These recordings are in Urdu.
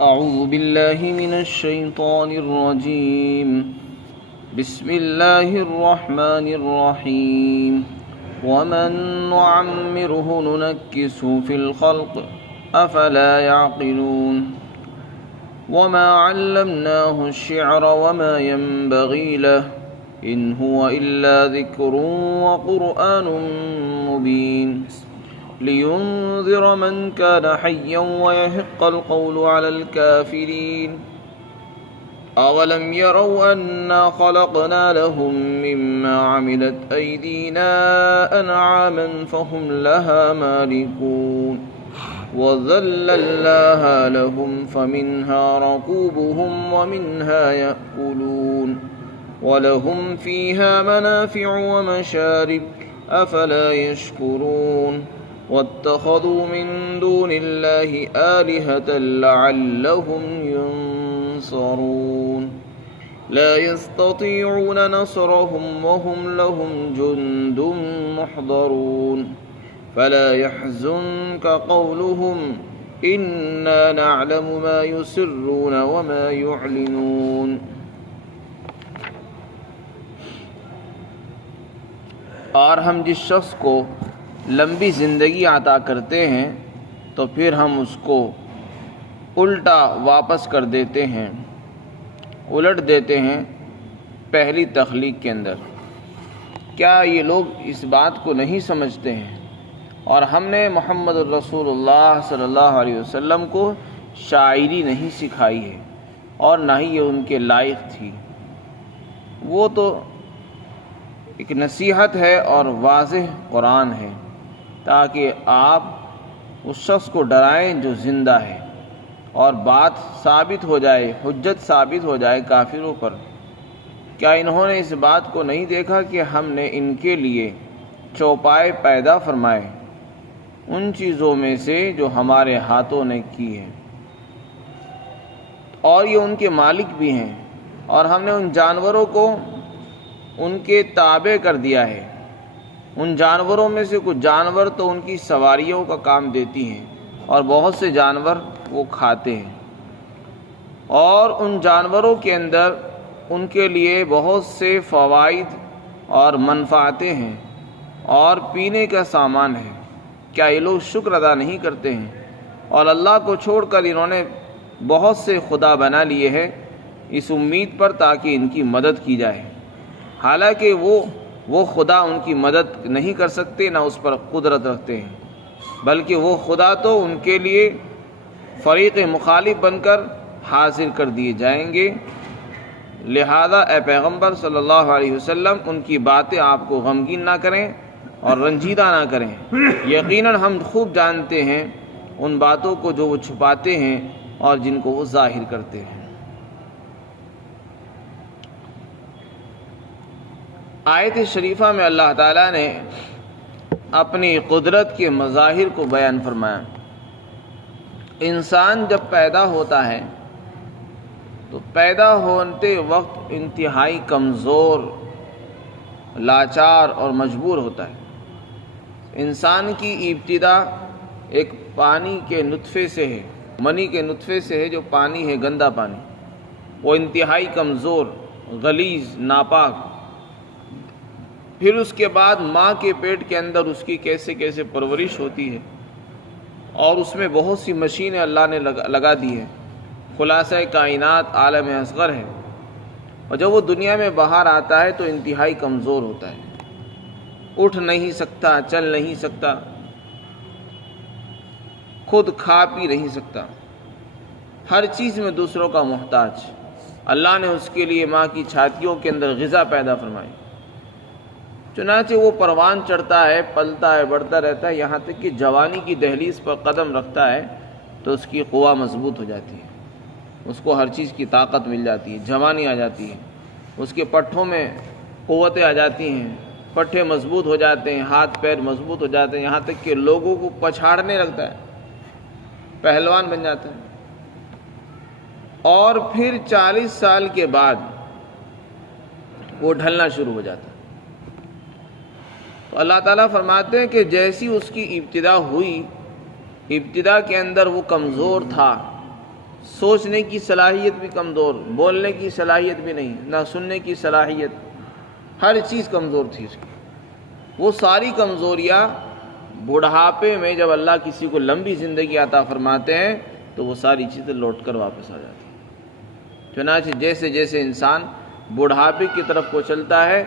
أعوذ بالله من الشيطان الرجيم. بسم الله الرحمن الرحيم. ومن نعمره ننكسه في الخلق أفلا يعقلون. وما علمناه الشعر وما ينبغي له إن هو إلا ذكر وقرآن مبين لينذر من كان حيا ويحق القول على الكافرين. أولم يروا أنا خلقنا لهم مما عملت أيدينا أنعاما فهم لها مالكون وذللناها لهم فمنها ركوبهم ومنها يأكلون ولهم فيها منافع ومشارب أفلا يشكرون. واتخذوا من دون الله آلهة لعلهم ينصرون لا يستطيعون نصرهم وهم لهم جند محضرون فلا يحزنك قولهم إنا نعلم ما يسرون وما يعلنون. اور ہم جس شخص کو لمبی زندگی عطا کرتے ہیں تو پھر ہم اس کو الٹا واپس کر دیتے ہیں، الٹ دیتے ہیں پہلی تخلیق کے اندر. کیا یہ لوگ اس بات کو نہیں سمجھتے ہیں؟ اور ہم نے محمد الرسول اللہ صلی اللہ علیہ وسلم کو شاعری نہیں سکھائی ہے اور نہ ہی یہ ان کے لائق تھی. وہ تو ایک نصیحت ہے اور واضح قرآن ہے تاکہ آپ اس شخص کو ڈرائیں جو زندہ ہے اور بات ثابت ہو جائے، حجت ثابت ہو جائے کافروں پر. کیا انہوں نے اس بات کو نہیں دیکھا کہ ہم نے ان کے لیے چوپائے پیدا فرمائے ان چیزوں میں سے جو ہمارے ہاتھوں نے کی ہے، اور یہ ان کے مالک بھی ہیں، اور ہم نے ان جانوروں کو ان کے تابع کر دیا ہے. ان جانوروں میں سے کچھ جانور تو ان کی سواریوں کا کام دیتی ہیں اور بہت سے جانور وہ کھاتے ہیں، اور ان جانوروں کے اندر ان کے لیے بہت سے فوائد اور منفعتیں ہیں اور پینے کا سامان ہے. کیا یہ لوگ شکر ادا نہیں کرتے ہیں؟ اور اللہ کو چھوڑ کر انہوں نے بہت سے خدا بنا لیے ہیں اس امید پر تاکہ ان کی مدد کی جائے، حالانکہ وہ خدا ان کی مدد نہیں کر سکتے، نہ اس پر قدرت رکھتے ہیں، بلکہ وہ خدا تو ان کے لیے فریق مخالف بن کر حاضر کر دیے جائیں گے. لہذا اے پیغمبر صلی اللہ علیہ وسلم ان کی باتیں آپ کو غمگین نہ کریں اور رنجیدہ نہ کریں. یقیناً ہم خوب جانتے ہیں ان باتوں کو جو وہ چھپاتے ہیں اور جن کو وہ ظاہر کرتے ہیں. آیت شریفہ میں اللہ تعالیٰ نے اپنی قدرت کے مظاہر کو بیان فرمایا. انسان جب پیدا ہوتا ہے تو پیدا ہوتے وقت انتہائی کمزور، لاچار اور مجبور ہوتا ہے. انسان کی ابتدا ایک پانی کے نطفے سے ہے، منی کے نطفے سے ہے جو پانی ہے، گندا پانی. وہ انتہائی کمزور، غلیظ، ناپاک. پھر اس کے بعد ماں کے پیٹ کے اندر اس کی کیسے کیسے پرورش ہوتی ہے، اور اس میں بہت سی مشینیں اللہ نے لگا دی ہے. خلاصہ کائنات عالم اصغر ہے. اور جب وہ دنیا میں باہر آتا ہے تو انتہائی کمزور ہوتا ہے، اٹھ نہیں سکتا، چل نہیں سکتا، خود کھا پی نہیں سکتا، ہر چیز میں دوسروں کا محتاج. اللہ نے اس کے لیے ماں کی چھاتیوں کے اندر غذا پیدا فرمائی. چنانچہ وہ پروان چڑھتا ہے، پلتا ہے، بڑھتا رہتا ہے، یہاں تک کہ جوانی کی دہلیز پر قدم رکھتا ہے تو اس کی قوہ مضبوط ہو جاتی ہے، اس کو ہر چیز کی طاقت مل جاتی ہے، جوانی آ جاتی ہے، اس کے پٹھوں میں قوتیں آ جاتی ہیں، پٹھے مضبوط ہو جاتے ہیں، ہاتھ پیر مضبوط ہو جاتے ہیں، یہاں تک کہ لوگوں کو پچھاڑنے لگتا ہے، پہلوان بن جاتا ہے. اور پھر 40 سال کے بعد وہ ڈھلنا شروع ہو جاتا ہے. تو اللہ تعالیٰ فرماتے ہیں کہ جیسی اس کی ابتدا ہوئی، ابتدا کے اندر وہ کمزور تھا، سوچنے کی صلاحیت بھی کمزور، بولنے کی صلاحیت بھی نہیں، نہ سننے کی صلاحیت، ہر چیز کمزور تھی اس کی۔ وہ ساری کمزوریاں بڑھاپے میں جب اللہ کسی کو لمبی زندگی عطا فرماتے ہیں تو وہ ساری چیزیں لوٹ کر واپس آ جاتی ہیں۔ چنانچہ جیسے جیسے انسان بڑھاپے کی طرف کو چلتا ہے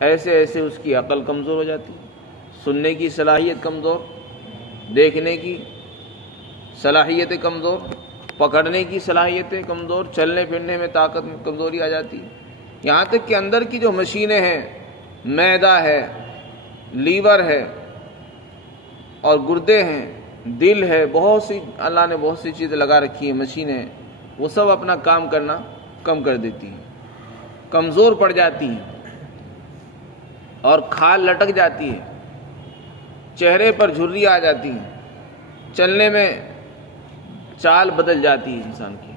ایسے ایسے اس کی عقل کمزور ہو جاتی ہے، سننے کی صلاحیت کمزور، دیکھنے کی صلاحیتیں کمزور، پکڑنے کی صلاحیتیں کمزور، چلنے پھرنے میں طاقت میں کمزوری آ جاتی ہے، یہاں تک کہ اندر کی جو مشینیں ہیں، معدہ ہے، لیور ہے اور گردے ہیں، دل ہے، بہت سی اللہ نے بہت سی چیزیں لگا رکھی ہیں، مشینیں، وہ سب اپنا کام کرنا کم کر دیتی ہیں، کمزور پڑ جاتی ہیں اور کھال لٹک جاتی ہے، چہرے پر جھریاں آ جاتی ہیں، چلنے میں چال بدل جاتی ہے انسان کی،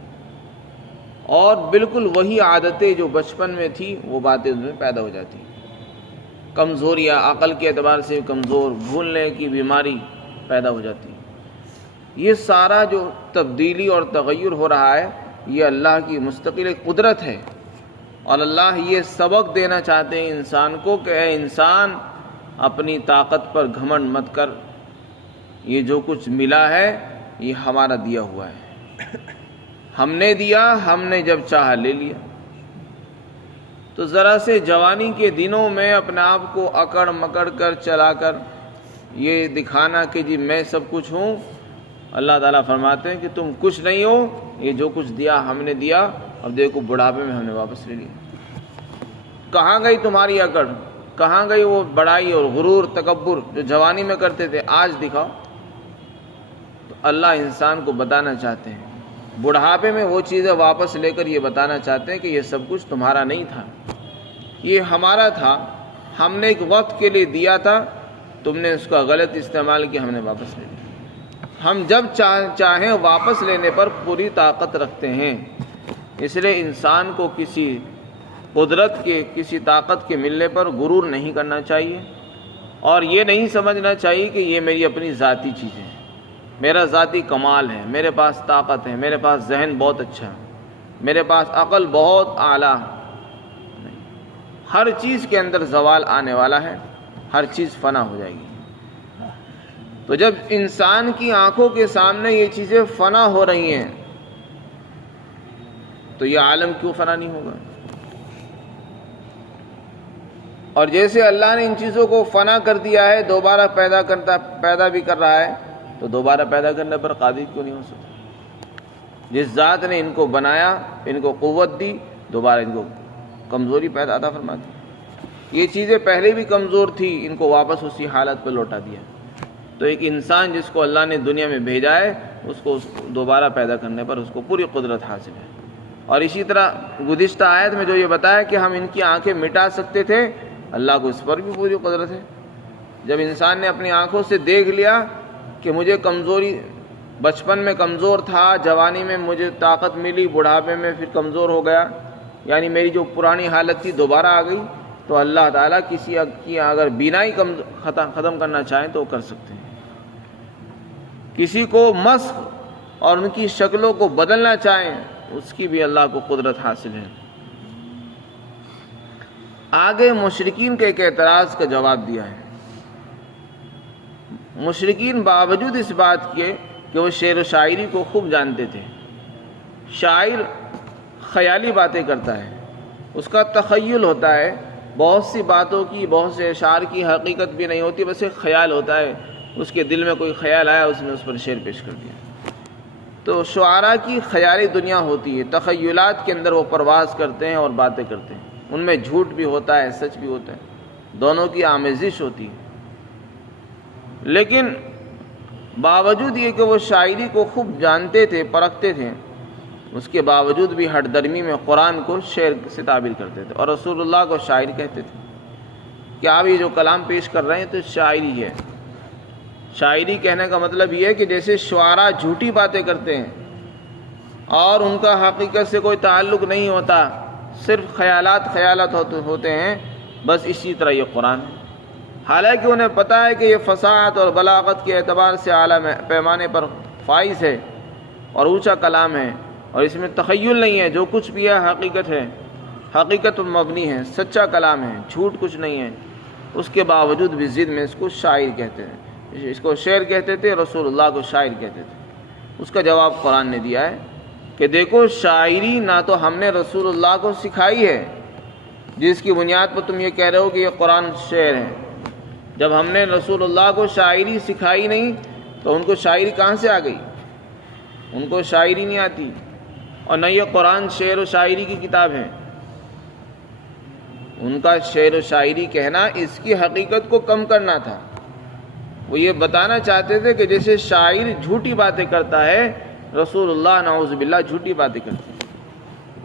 اور بالکل وہی عادتیں جو بچپن میں تھی وہ باتیں اس میں پیدا ہو جاتی ہیں، کمزوریاں عقل کے اعتبار سے کمزور، بھولنے کی بیماری پیدا ہو جاتی ہے۔ یہ سارا جو تبدیلی اور تغیر ہو رہا ہے یہ اللہ کی مستقل قدرت ہے، اور اللہ یہ سبق دینا چاہتے ہیں انسان کو کہ اے انسان اپنی طاقت پر گھمنڈ مت کر، یہ جو کچھ ملا ہے یہ ہمارا دیا ہوا ہے، ہم نے دیا، ہم نے جب چاہا لے لیا۔ تو ذرا سے جوانی کے دنوں میں اپنے آپ کو اکڑ مکڑ کر چلا کر یہ دکھانا کہ جی میں سب کچھ ہوں، اللہ تعالیٰ فرماتے ہیں کہ تم کچھ نہیں ہو، یہ جو کچھ دیا ہم نے دیا، اب دیکھو بڑھاپے میں ہم نے واپس لے لیا۔ کہاں گئی تمہاری اکڑ، کہاں گئی وہ بڑائی اور غرور تکبر جو جوانی میں کرتے تھے، آج دکھاؤ۔ تو اللہ انسان کو بتانا چاہتے ہیں، بڑھاپے میں وہ چیزیں واپس لے کر یہ بتانا چاہتے ہیں کہ یہ سب کچھ تمہارا نہیں تھا، یہ ہمارا تھا، ہم نے ایک وقت کے لیے دیا تھا، تم نے اس کا غلط استعمال کیا، ہم نے واپس لے لیا۔ ہم جب چاہیں واپس لینے پر پوری طاقت رکھتے ہیں، اس لیے انسان کو کسی قدرت کے، کسی طاقت کے ملنے پر غرور نہیں کرنا چاہیے، اور یہ نہیں سمجھنا چاہیے کہ یہ میری اپنی ذاتی چیزیں ہیں، میرا ذاتی کمال ہے، میرے پاس طاقت ہے، میرے پاس ذہن بہت اچھا ہے، میرے پاس عقل بہت اعلیٰ۔ ہر چیز کے اندر زوال آنے والا ہے، ہر چیز فنا ہو جائے گی۔ تو جب انسان کی آنکھوں کے سامنے یہ چیزیں فنا ہو رہی ہیں تو یہ عالم کیوں فنا نہیں ہوگا؟ اور جیسے اللہ نے ان چیزوں کو فنا کر دیا ہے، دوبارہ پیدا بھی کر رہا ہے، تو دوبارہ پیدا کرنے پر قادر کیوں نہیں ہو سکتا؟ جس ذات نے ان کو بنایا، ان کو قوت دی، دوبارہ ان کو کمزوری پیدا عطا فرما دی۔ یہ چیزیں پہلے بھی کمزور تھی، ان کو واپس اسی حالت پہ لوٹا دیا۔ تو ایک انسان جس کو اللہ نے دنیا میں بھیجا ہے، اس کو دوبارہ پیدا کرنے پر اس کو پوری قدرت حاصل ہے۔ اور اسی طرح گزشتہ آیت میں جو یہ بتایا کہ ہم ان کی آنکھیں مٹا سکتے تھے، اللہ کو اس پر بھی پوری قدرت ہے۔ جب انسان نے اپنی آنکھوں سے دیکھ لیا کہ مجھے کمزوری، بچپن میں کمزور تھا، جوانی میں مجھے طاقت ملی، بڑھاپے میں پھر کمزور ہو گیا، یعنی میری جو پرانی حالت تھی دوبارہ آ گئی، تو اللہ تعالیٰ کسی کی اگر بینائی ختم کرنا چاہیں تو وہ کر سکتے ہیں، کسی کو مسخ اور ان کی شکلوں کو بدلنا چاہیں اس کی بھی اللہ کو قدرت حاصل ہے۔ آگے مشرکین کے ایک اعتراض کا جواب دیا ہے۔ مشرکین باوجود اس بات کے کہ وہ شعر و شاعری کو خوب جانتے تھے، شاعر خیالی باتیں کرتا ہے، اس کا تخیل ہوتا ہے، بہت سی باتوں کی، بہت سے اشعار کی حقیقت بھی نہیں ہوتی، بس ایک خیال ہوتا ہے، اس کے دل میں کوئی خیال آیا، اس نے اس پر شعر پیش کر دیا۔ تو شعراء کی خیالی دنیا ہوتی ہے، تخیلات کے اندر وہ پرواز کرتے ہیں اور باتیں کرتے ہیں، ان میں جھوٹ بھی ہوتا ہے، سچ بھی ہوتا ہے، دونوں کی آمیزش ہوتی ہے۔ لیکن باوجود یہ کہ وہ شاعری کو خوب جانتے تھے، پرکھتے تھے، اس کے باوجود بھی ہٹ درمی میں قرآن کو شعر سے تعبیر کرتے تھے اور رسول اللہ کو شاعر کہتے تھے کہ آپ یہ جو کلام پیش کر رہے ہیں تو شاعری ہے۔ شاعری کہنے کا مطلب یہ ہے کہ جیسے شعراء جھوٹی باتیں کرتے ہیں اور ان کا حقیقت سے کوئی تعلق نہیں ہوتا، صرف خیالات ہوتے ہیں، بس اسی طرح یہ قرآن ہے۔ حالانکہ انہیں پتہ ہے کہ یہ فصاحت اور بلاغت کے اعتبار سے اعلیٰ پیمانے پر فائز ہے، اور اونچا کلام ہے، اور اس میں تخیل نہیں ہے، جو کچھ بھی ہے حقیقت ہے، حقیقت مبنی ہے، سچا کلام ہے، جھوٹ کچھ نہیں ہے، اس کے باوجود بھی ضد میں اس کو شاعر کہتے ہیں، اس کو شعر کہتے تھے، رسول اللہ کو شاعر کہتے تھے۔ اس کا جواب قرآن نے دیا ہے کہ دیکھو شاعری نہ تو ہم نے رسول اللہ کو سکھائی ہے، جس کی بنیاد پر تم یہ کہہ رہے ہو کہ یہ قرآن شعر ہے۔ جب ہم نے رسول اللہ کو شاعری سکھائی نہیں تو ان کو شاعری کہاں سے آ گئی؟ ان کو شاعری نہیں آتی، اور نہ یہ قرآن شعر و شاعری کی کتاب ہے۔ ان کا شعر و شاعری کہنا اس کی حقیقت کو کم کرنا تھا۔ وہ یہ بتانا چاہتے تھے کہ جیسے شاعر جھوٹی باتیں کرتا ہے، رسول اللہ نعوذ باللہ جھوٹی باتیں کرتے ہیں۔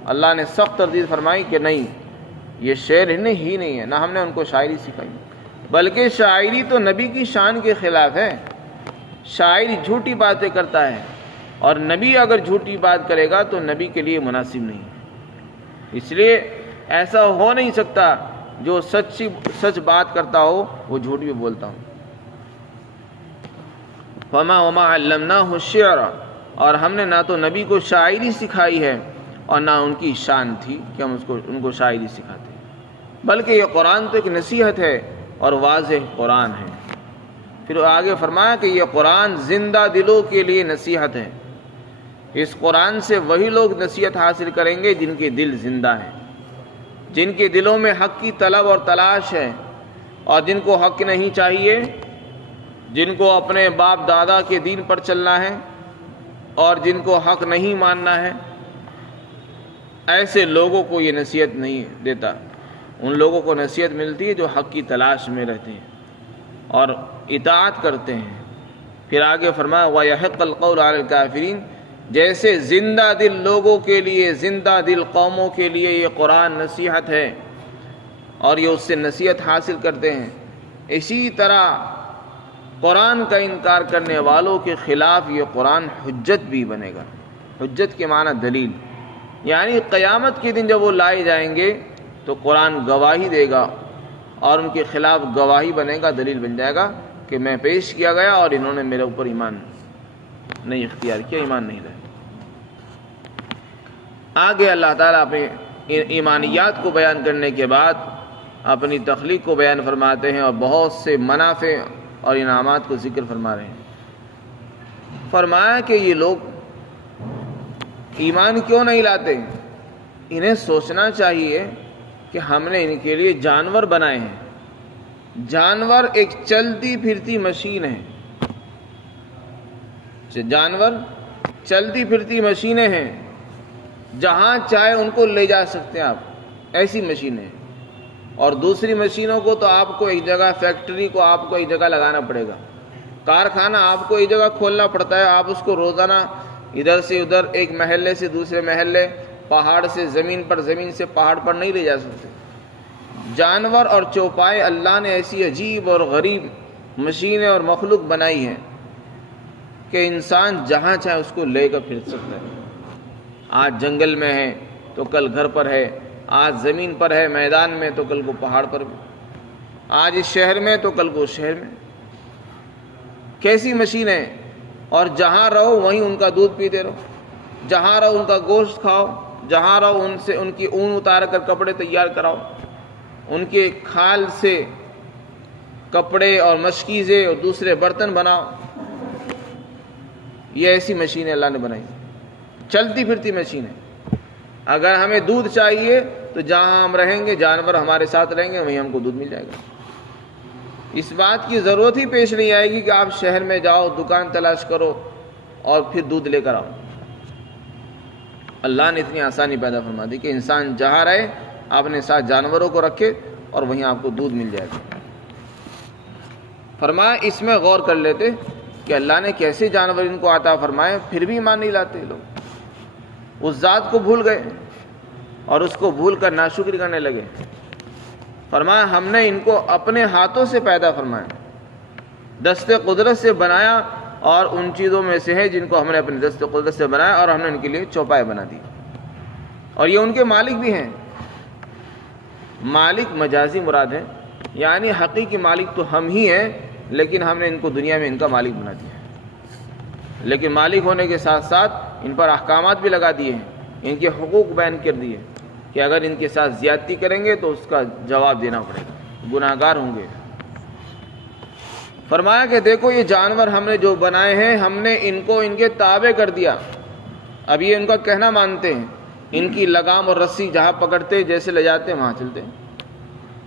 اللہ نے سخت تردید فرمائی کہ نہیں، یہ شعر ہی نہیں ہے، نہ ہم نے ان کو شاعری سکھائی، بلکہ شاعری تو نبی کی شان کے خلاف ہے۔ شاعر جھوٹی باتیں کرتا ہے، اور نبی اگر جھوٹی بات کرے گا تو نبی کے لیے مناسب نہیں، اس لیے ایسا ہو نہیں سکتا جو سچ بات کرتا ہو وہ جھوٹ بھی بولتا ہو۔ فما وما علمناہ الشعر، اور ہم نے نہ تو نبی کو شاعری سکھائی ہے اور نہ ان کی شان تھی کہ ہم ان کو شاعری سکھاتے، بلکہ یہ قرآن تو ایک نصیحت ہے اور واضح قرآن ہے۔ پھر آگے فرمایا کہ یہ قرآن زندہ دلوں کے لیے نصیحت ہے۔ اس قرآن سے وہی لوگ نصیحت حاصل کریں گے جن کے دل زندہ ہیں، جن کے دلوں میں حق کی طلب اور تلاش ہے، اور جن کو حق نہیں چاہیے، جن کو اپنے باپ دادا کے دین پر چلنا ہے اور جن کو حق نہیں ماننا ہے، ایسے لوگوں کو یہ نصیحت نہیں دیتا۔ ان لوگوں کو نصیحت ملتی ہے جو حق کی تلاش میں رہتے ہیں اور اطاعت کرتے ہیں۔ پھر آگے فرمایا وَيَحِقَّ الْقَوْلُ عَلَى الْكَافِرِينَ، جیسے زندہ دل لوگوں کے لیے، زندہ دل قوموں کے لیے یہ قرآن نصیحت ہے اور یہ اس سے نصیحت حاصل کرتے ہیں، اسی طرح قرآن کا انکار کرنے والوں کے خلاف یہ قرآن حجت بھی بنے گا۔ حجت کے معنی دلیل، یعنی قیامت کے دن جب وہ لائے جائیں گے تو قرآن گواہی دے گا اور ان کے خلاف گواہی بنے گا، دلیل بن جائے گا کہ میں پیش کیا گیا اور انہوں نے میرے اوپر ایمان نہیں اختیار کیا، ایمان نہیں لائے۔ آگے اللہ تعالیٰ اپنے ایمانیات کو بیان کرنے کے بعد اپنی تخلیق کو بیان فرماتے ہیں اور بہت سے منافع اور انعامات کو ذکر فرما رہے ہیں۔ فرمایا کہ یہ لوگ ایمان کیوں نہیں لاتے؟ انہیں سوچنا چاہیے کہ ہم نے ان کے لیے جانور بنائے ہیں۔ جانور ایک چلتی پھرتی مشین ہے، جانور چلتی پھرتی مشینیں ہیں، جہاں چاہے ان کو لے جا سکتے ہیں آپ، ایسی مشینیں۔ اور دوسری مشینوں کو تو آپ کو ایک جگہ، فیکٹری کو آپ کو ایک جگہ لگانا پڑے گا، کارخانہ آپ کو ایک جگہ کھولنا پڑتا ہے، آپ اس کو روزانہ ادھر سے ادھر، ایک محلے سے دوسرے محلے، پہاڑ سے زمین پر، زمین سے پہاڑ پر نہیں لے جا سکتے۔ جانور اور چوپائے اللہ نے ایسی عجیب اور غریب مشینیں اور مخلوق بنائی ہیں کہ انسان جہاں چاہے اس کو لے کر پھر سکتا ہے۔ آج جنگل میں ہے تو کل گھر پر ہے، آج زمین پر ہے میدان میں تو کل کو پہاڑ پر بھی، آج اس شہر میں تو کل کو اس شہر میں۔ کیسی مشینیں! اور جہاں رہو وہیں ان کا دودھ پیتے رہو، جہاں رہو ان کا گوشت کھاؤ، جہاں رہو ان سے ان کی اون اتار کر کپڑے تیار کراؤ، ان کے کھال سے کپڑے اور مشکیزیں اور دوسرے برتن بناؤ۔ یہ ایسی مشینیں اللہ نے بنائی، چلتی پھرتی مشینیں۔ اگر ہمیں دودھ چاہیے تو جہاں ہم رہیں گے، جانور ہمارے ساتھ رہیں گے، وہیں ہم کو دودھ مل جائے گا۔ اس بات کی ضرورت ہی پیش نہیں آئے گی کہ آپ شہر میں جاؤ، دکان تلاش کرو اور پھر دودھ لے کر آؤ۔ اللہ نے اتنی آسانی پیدا فرما دی کہ انسان جہاں رہے اپنے ساتھ جانوروں کو رکھے اور وہیں آپ کو دودھ مل جائے گا۔ فرمایا اس میں غور کر لیتے کہ اللہ نے کیسے جانور ان کو عطا فرمائے، پھر بھی ایمان نہیں لاتے لوگ، اس ذات کو بھول گئے اور اس کو بھول کر ناشکری کرنے لگے۔ فرمایا ہم نے ان کو اپنے ہاتھوں سے پیدا فرمایا، دست قدرت سے بنایا، اور ان چیزوں میں سے ہے جن کو ہم نے اپنے دست قدرت سے بنایا اور ہم نے ان کے لیے چوپائے بنا دی، اور یہ ان کے مالک بھی ہیں۔ مالک مجازی مراد ہے، یعنی حقیقی مالک تو ہم ہی ہیں، لیکن ہم نے ان کو دنیا میں ان کا مالک بنا دیا، لیکن مالک ہونے کے ساتھ ساتھ ان پر احکامات بھی لگا دیے ہیں، ان کے حقوق بیان کر دیے کہ اگر ان کے ساتھ زیادتی کریں گے تو اس کا جواب دینا پڑے گا، گناہ گار ہوں گے۔ فرمایا کہ دیکھو یہ جانور ہم نے جو بنائے ہیں، ہم نے ان کو ان کے تابع کر دیا، اب یہ ان کا کہنا مانتے ہیں، ان کی لگام اور رسی جہاں پکڑتے جیسے لے جاتے وہاں چلتے،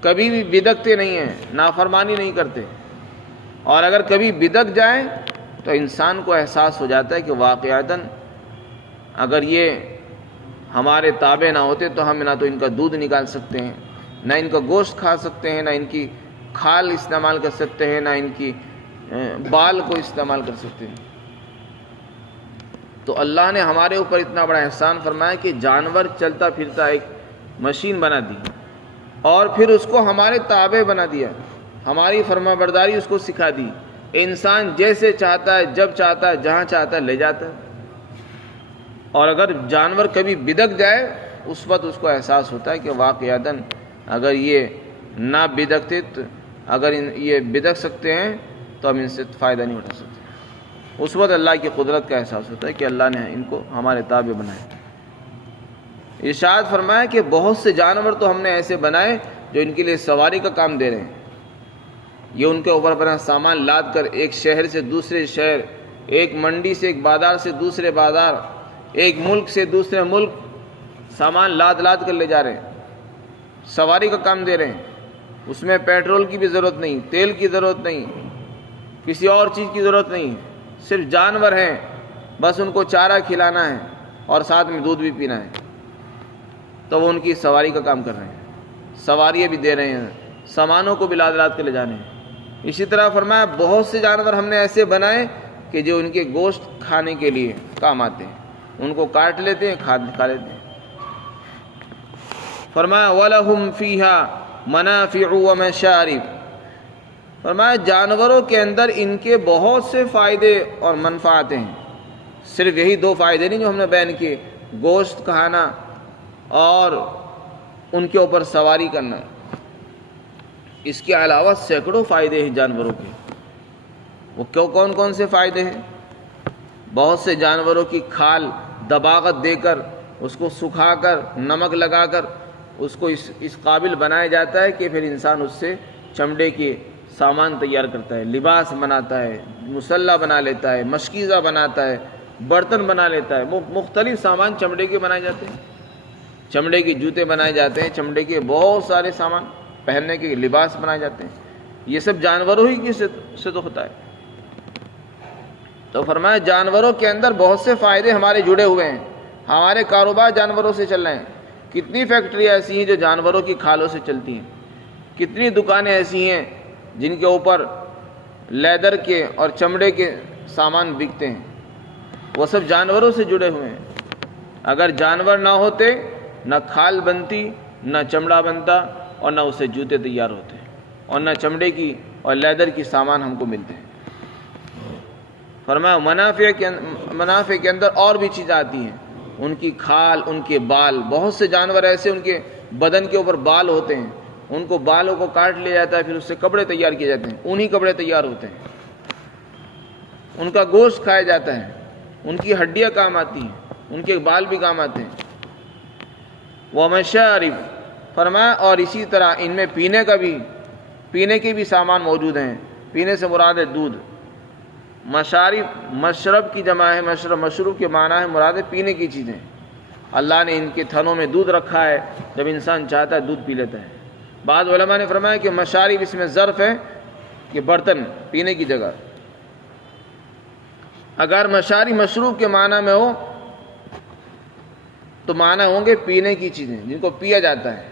کبھی بھی بدکتے نہیں ہیں، نافرمانی نہیں کرتے، اور اگر کبھی بدک جائیں تو انسان کو احساس ہو جاتا ہے کہ واقعتاً اگر یہ ہمارے تابع نہ ہوتے تو ہم نہ تو ان کا دودھ نکال سکتے ہیں، نہ ان کا گوشت کھا سکتے ہیں، نہ ان کی کھال استعمال کر سکتے ہیں، نہ ان کی بال کو استعمال کر سکتے ہیں۔ تو اللہ نے ہمارے اوپر اتنا بڑا احسان فرمایا کہ جانور چلتا پھرتا ایک مشین بنا دی، اور پھر اس کو ہمارے تابع بنا دیا، ہماری فرما برداری اس کو سکھا دی، انسان جیسے چاہتا ہے، جب چاہتا ہے، جہاں چاہتا ہے لے جاتا ہے، اور اگر جانور کبھی بدک جائے اس وقت اس کو احساس ہوتا ہے کہ واقعتاً اگر یہ نہ بدکتے، اگر یہ بدک سکتے ہیں تو ہم ان سے فائدہ نہیں اٹھا سکتے، اس وقت اللہ کی قدرت کا احساس ہوتا ہے کہ اللہ نے ان کو ہمارے تابع بنائے۔ ارشاد فرمایا کہ بہت سے جانور تو ہم نے ایسے بنائے جو ان کے لیے سواری کا کام دے رہے ہیں، یہ ان کے اوپر اپنا سامان لاد کر ایک شہر سے دوسرے شہر، ایک منڈی سے ایک بازار سے دوسرے بازار، ایک ملک سے دوسرے ملک سامان لاد لاد کر لے جا رہے ہیں، سواری کا کام دے رہے ہیں، اس میں پیٹرول کی بھی ضرورت نہیں، تیل کی ضرورت نہیں، کسی اور چیز کی ضرورت نہیں، صرف جانور ہیں، بس ان کو چارہ کھلانا ہے اور ساتھ میں دودھ بھی پینا ہے، تو وہ ان کی سواری کا کام کر رہے ہیں، سواریاں بھی دے رہے ہیں، سامانوں کو بھی لاد لاد کے لے جانے ہیں۔ اسی طرح فرمایا بہت سے جانور ہم نے ایسے بنائے کہ جو ان کے گوشت کھانے کے لیے کام آتے ہیں، ان کو کاٹ لیتے ہیں، کھا لیتے ہیں۔ فرمایا وَلَهُمْ فِيهَا مَنَافِعُ وَمَشَارِبُ، فرمایا جانوروں کے اندر ان کے بہت سے فائدے اور منفعتیں ہیں، صرف یہی دو فائدے نہیں جو ہم نے بیان کیے، گوشت کھانا اور ان کے اوپر سواری کرنا، اس کے علاوہ سینکڑوں فائدے ہیں جانوروں کے۔ وہ کون کون سے فائدے ہیں؟ بہت سے جانوروں کی کھال دباغت دے کر، اس کو سکھا کر، نمک لگا کر اس کو اس قابل بنایا جاتا ہے کہ پھر انسان اس سے چمڑے کے سامان تیار کرتا ہے، لباس بناتا ہے، مسلح بنا لیتا ہے، مشکیزہ بناتا ہے، برتن بنا لیتا ہے، مختلف سامان چمڑے کے بنائے جاتے ہیں، چمڑے کے جوتے بنائے جاتے ہیں، چمڑے کے بہت سارے سامان، پہننے کے لباس بنائے جاتے ہیں، یہ سب جانوروں ہی کی سے تو ہوتا ہے۔ تو فرمایا جانوروں کے اندر بہت سے فائدے ہمارے جڑے ہوئے ہیں، ہمارے کاروبار جانوروں سے چل رہے ہیں، کتنی فیکٹریاں ایسی ہیں جو جانوروں کی کھالوں سے چلتی ہیں، کتنی دکانیں ایسی ہیں جن کے اوپر لیدر کے اور چمڑے کے سامان بکتے ہیں، وہ سب جانوروں سے جڑے ہوئے ہیں۔ اگر جانور نہ ہوتے نہ کھال بنتی، نہ چمڑا بنتا، اور نہ اس سے جوتے تیار ہوتے، اور نہ چمڑے کی اور لیدر کی سامان ہم کو ملتے ہیں۔ فرمایا منافع کے اندر اور بھی چیزیں آتی ہیں، ان کی کھال، ان کے بال، بہت سے جانور ایسے ان کے بدن کے اوپر بال ہوتے ہیں، ان کو بالوں کو کاٹ لیا جاتا ہے، پھر اس سے کپڑے تیار کیے جاتے ہیں، انہی کپڑے تیار ہوتے ہیں، ان کا گوشت کھایا جاتا ہے، ان کی ہڈیاں کام آتی ہیں، ان کے بال بھی کام آتے ہیں۔ وَمَشَارِبُ، فرمایا اور اسی طرح ان میں پینے کے بھی سامان موجود ہیں، پینے سے مراد ہے دودھ۔ مشارب مشرب کی جمع ہے، مشروب کے معنی ہے، مراد ہے پینے کی چیزیں۔ اللہ نے ان کے تھنوں میں دودھ رکھا ہے، جب انسان چاہتا ہے دودھ پی لیتا ہے۔ بعض علماء نے فرمایا کہ مشارب اس میں ظرف ہے کہ برتن پینے کی جگہ، اگر مشارب مشروب کے معنی میں ہو تو معنی ہوں گے پینے کی چیزیں جن کو پیا جاتا ہے،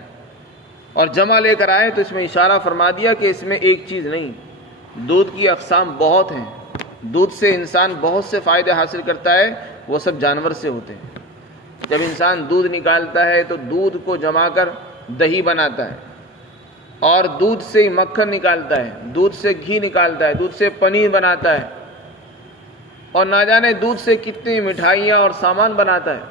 اور جمع لے کر آئے تو اس میں اشارہ فرما دیا کہ اس میں ایک چیز نہیں، دودھ کی اقسام بہت ہیں، دودھ سے انسان بہت سے فائدے حاصل کرتا ہے، وہ سب جانور سے ہوتے ہیں۔ جب انسان دودھ نکالتا ہے تو دودھ کو جما کر دہی بناتا ہے، اور دودھ سے مکھن نکالتا ہے، دودھ سے گھی نکالتا ہے، دودھ سے پنیر بناتا ہے، اور نہ جانے دودھ سے کتنی مٹھائیاں اور سامان بناتا ہے۔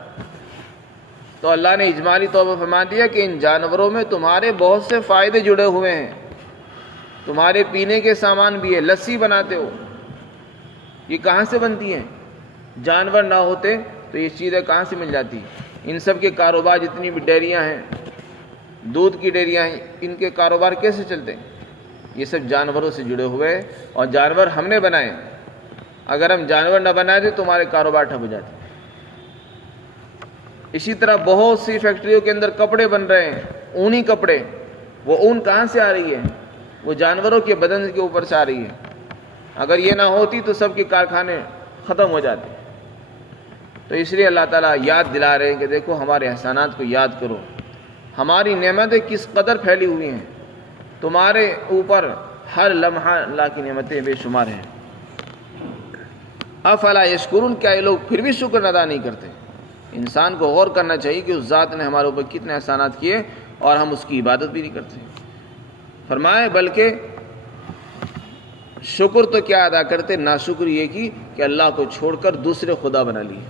تو اللہ نے اجمالی طور پر فرما دیا کہ ان جانوروں میں تمہارے بہت سے فائدے جڑے ہوئے ہیں، تمہارے پینے کے سامان بھی ہے، لسی بناتے ہو، یہ کہاں سے بنتی ہیں؟ جانور نہ ہوتے تو یہ چیزیں کہاں سے مل جاتی؟ ان سب کے کاروبار، جتنی بھی ڈیریاں ہیں، دودھ کی ڈیریاں ہیں، ان کے کاروبار کیسے چلتے ہیں؟ یہ سب جانوروں سے جڑے ہوئے، اور جانور ہم نے بنائے۔ اگر ہم جانور نہ بنائے تھے تو ہمارے کاروبار ٹھپ ہو جاتے۔ اسی طرح بہت سی فیکٹریوں کے اندر کپڑے بن رہے ہیں، اونی کپڑے، وہ اون کہاں سے آ رہی ہے؟ وہ جانوروں کے بدن کے اوپر سے آ رہی ہے۔ اگر یہ نہ ہوتی تو سب کے کارخانے ختم ہو جاتے۔ تو اس لیے اللہ تعالیٰ یاد دلا رہے ہیں کہ دیکھو ہمارے احسانات کو یاد کرو، ہماری نعمتیں کس قدر پھیلی ہوئی ہیں، تمہارے اوپر ہر لمحہ اللہ کی نعمتیں بے شمار ہیں۔ افلا یشکرون، کیا یہ لوگ پھر بھی شکر ادا نہیں کرتے؟ انسان کو غور کرنا چاہیے کہ اس ذات نے ہمارے اوپر کتنے احسانات کیے اور ہم اس کی عبادت بھی نہیں کرتے۔ فرمائے بلکہ شکر تو کیا ادا کرتے، ناشکر یہ کی کہ اللہ کو چھوڑ کر دوسرے خدا بنا لیے،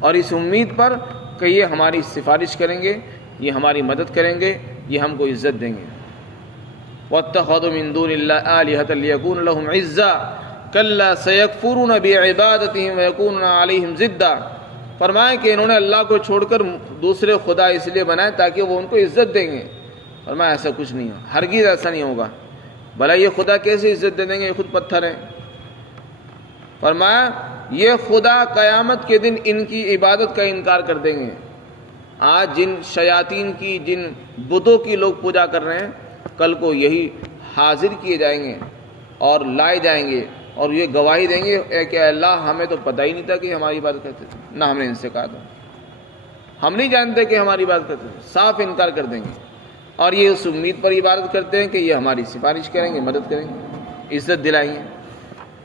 اور اس امید پر کہ یہ ہماری سفارش کریں گے، یہ ہماری مدد کریں گے، یہ ہم کو عزت دیں گے۔ وَاتَّخَذُوا مِن دُونِ اللَّهِ آلِهَةً لِيَكُونَ لَهُمْ عِزًّا كَلَّا سَيَكْفُرُونَ بِعِبَادَتِهِمْ وَيَكُونُونَ عَلَيْهِمْ ضِدًّا، فرمائے کہ انہوں نے اللہ کو چھوڑ کر دوسرے خدا اس لیے بنائے تاکہ وہ ان کو عزت دیں گے۔ فرمایا ایسا کچھ نہیں ہو، ہرگز ایسا نہیں ہوگا۔ بھلا یہ خدا کیسے عزت دے دیں گے؟ یہ خود پتھر ہیں۔ فرمایا یہ خدا قیامت کے دن ان کی عبادت کا انکار کر دیں گے۔ آج جن شیاطین کی، جن بتوں کی لوگ پوجا کر رہے ہیں، کل کو یہی حاضر کیے جائیں گے اور لائے جائیں گے، اور یہ گواہی دیں گے کہ اے اللہ ہمیں تو پتہ ہی نہیں تھا کہ ہماری عبادت کرتے تھے، نہ ہم نے ان سے کہا تھا، ہم نہیں جانتے کہ ہماری عبادت کرتے تھے۔ صاف انکار کر دیں گے، اور یہ اس امید پر عبادت کرتے ہیں کہ یہ ہماری سفارش کریں گے، مدد کریں گے، عزت دلائیں گے،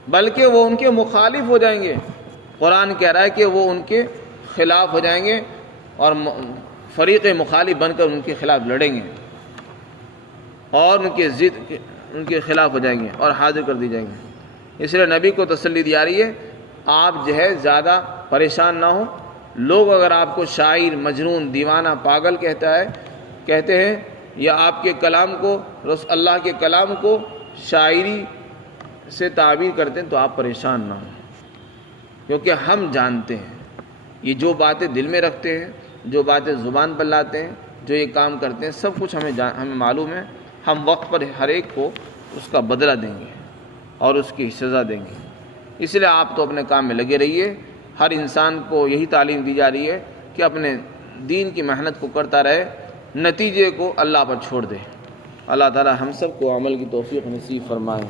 بلکہ وہ ان کے مخالف ہو جائیں گے۔ قرآن کہہ رہا ہے کہ وہ ان کے خلاف ہو جائیں گے اور فریق مخالف بن کر ان کے خلاف لڑیں گے، اور ان کے خلاف ہو جائیں گے اور حاضر کر دی جائیں گے۔ اس لیے نبی کو تسلی دی جا رہی ہے، آپ جو ہے زیادہ پریشان نہ ہوں۔ لوگ اگر آپ کو شاعر، مجنون، دیوانہ، پاگل کہتے ہیں، یا آپ کے کلام کو، اللہ کے کلام کو شاعری سے تعبیر کرتے ہیں، تو آپ پریشان نہ ہوں، کیونکہ ہم جانتے ہیں یہ جو باتیں دل میں رکھتے ہیں، جو باتیں زبان پر لاتے ہیں، جو یہ کام کرتے ہیں، سب کچھ ہمیں معلوم ہے۔ ہم وقت پر ہر ایک کو اس کا بدلہ دیں گے اور اس کی سزا دیں گے۔ اس لیے آپ تو اپنے کام میں لگے رہیے۔ ہر انسان کو یہی تعلیم دی جا رہی ہے کہ اپنے دین کی محنت کو کرتا رہے، نتیجے کو اللہ پر چھوڑ دے۔ اللہ تعالی ہم سب کو عمل کی توفیق نصیب فرمائے۔